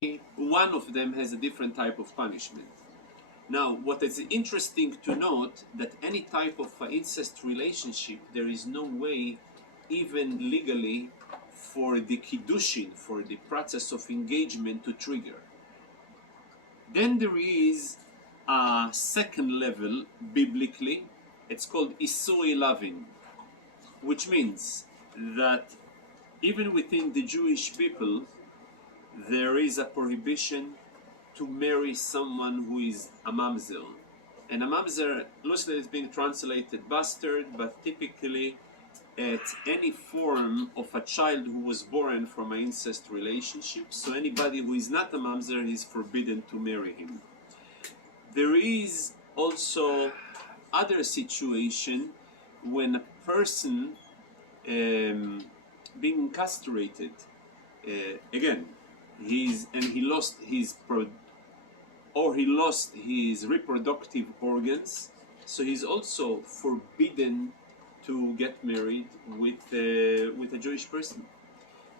one of them has a different type of punishment. Now, what is interesting to note that any type of incest relationship, there is no way, even legally, for the kiddushin, for the process of engagement to trigger. Then there is a second level, biblically, it's called Isuri Lavin, which means that even within the Jewish people, there is a prohibition to marry someone who is a mamzer. And a mamzer, loosely is being translated bastard, but typically it's any form of a child who was born from an incest relationship. So anybody who is not a mamzer is forbidden to marry him. There is also other situation when a person being castrated, again, he lost his reproductive organs, so he's also forbidden to get married with a Jewish person.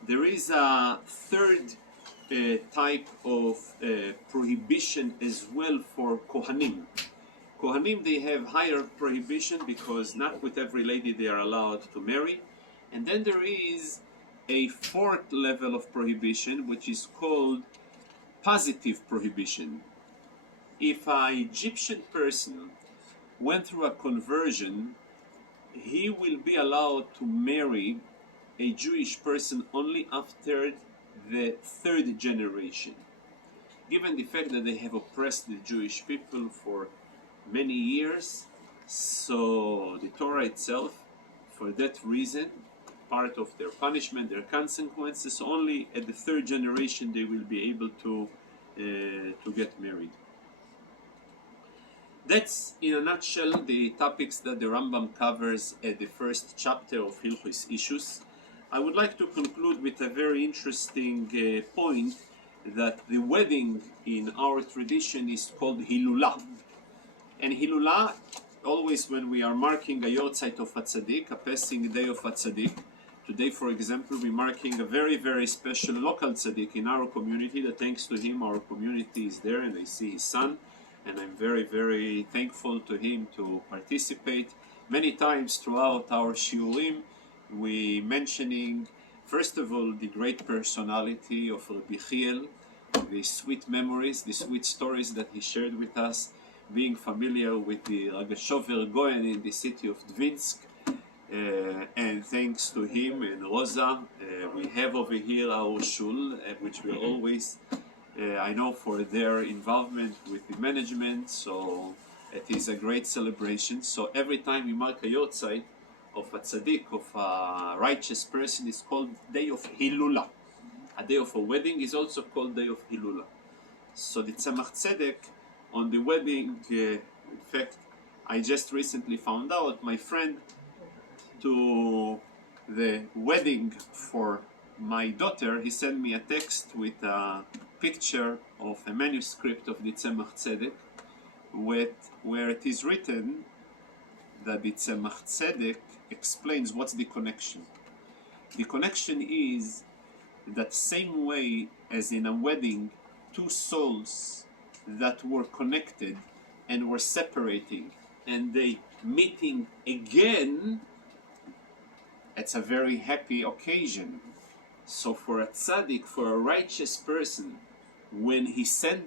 There is a third type of prohibition as well for Kohanim. Kohanim, they have higher prohibition because not with every lady they are allowed to marry. And then there is a fourth level of prohibition, which is called positive prohibition. If an Egyptian person went through a conversion, he will be allowed to marry a Jewish person only after the third generation. Given the fact that they have oppressed the Jewish people for many years, so the Torah itself, for that reason, part of their punishment, their consequences, only at the third generation they will be able to get married. That's, in a nutshell, the topics that the Rambam covers at the first chapter of Hilchos Issues. I would like to conclude with a very interesting point, that the wedding in our tradition is called HILLULAH. And HILLULAH, always when we are marking a Yortzeit of a Tzaddik, a passing day of a Tzaddik. Today, for example, we're marking a very, very special local Tzaddik in our community, that thanks to him, our community is there and I see his son. And I'm very, very thankful to him to participate. Many times throughout our shiurim, we mentioning, first of all, the great personality of Rabbi Hiel, the sweet memories, the sweet stories that he shared with us, being familiar with the Ragashover Goyen in the city of Dvinsk. And thanks to him and Rosa, we have over here our shul, which will always, I know, for their involvement with the management, so it is a great celebration. So every time we mark a Yortzeit of a tzaddik, of a righteous person, is called Day of HILLULAH. A day of a wedding is also called Day of HILLULAH. So the Tzemach Tzedek on the wedding, in fact, I just recently found out, my friend, to the wedding for my daughter, he sent me a text with a picture of a manuscript of the Tzemach Tzedek, where it is written that the Tzemach Tzedek explains what's the connection. The connection is that same way as in a wedding, two souls that were connected and were separating and they meeting again, it's a very happy occasion. So for a tzaddik, for a righteous person, when he sent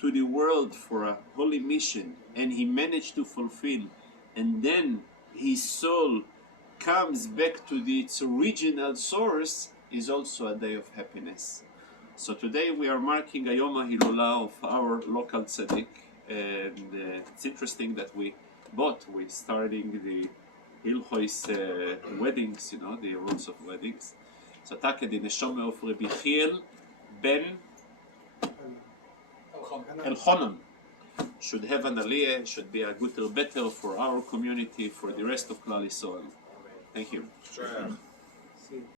to the world for a holy mission and he managed to fulfill, and then his soul comes back to its original source, is also a day of happiness. So today we are marking a Yom HaHillulah of our local tzaddik, and it's interesting that we're starting the Hilchos weddings, the rules of weddings. So Taka, the neshama of Rabbi Hiel ben Elchanan should have an aliyah, should be a good or better for our community, for the rest of Klal Yisrael. Thank you. Sure.